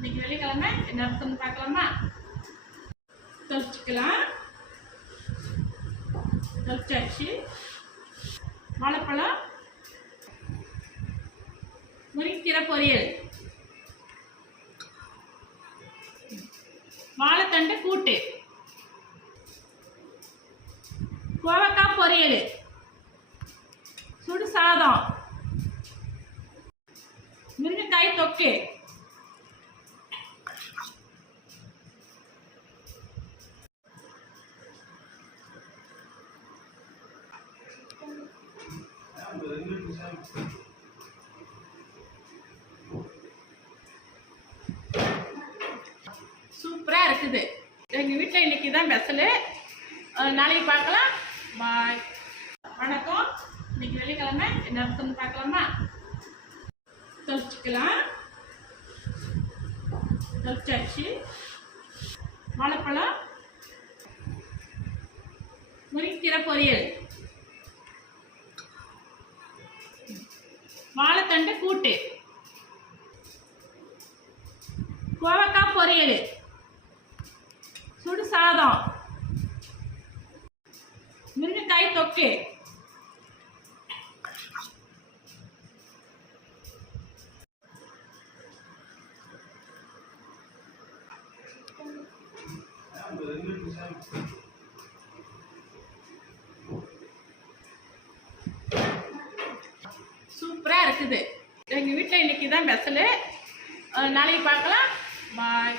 இன்னைக்கு வெள்ளிக்கிழமை என்ன இருக்குன்னு பார்க்கலாமா? தொளிச்சுக்கலாம். தொளிச்சாச்சு. வாழைப்பழம், முருங்கைக்கீரை பொரியல், வாழைத்தண்டு கூட்டு, கோவக்காய் பொரியல், சுடு சாதம், முருங்கைக்காய் தொக்கு, சூப்பரா இருக்குது. எங்க வீட்டில் இன்னைக்கு தான் ஸ்பெஷலு. நாளைக்கு பார்க்கலாம். பாய். வணக்கம். இன்னைக்கு வெள்ளிக்கிழமை என்ன இருக்குன்னு பார்க்கலாமா? தொளிச்சுக்கலாம். தொளிச்சாச்சு. வாழைப்பழம், முருங்கைக்கீரை பொரியல், வாழைத்தண்டு கூட்டு, கோவக்காய் பொரியல், சுடு சாதம், முருங்கைக்காய் தொக்கு, சூப்பரா இருக்குது. எங்க வீட்டில் இன்னைக்கு தான் ஸ்பெஷலு. நாளைக்கு பார்க்கலாம். பாய்.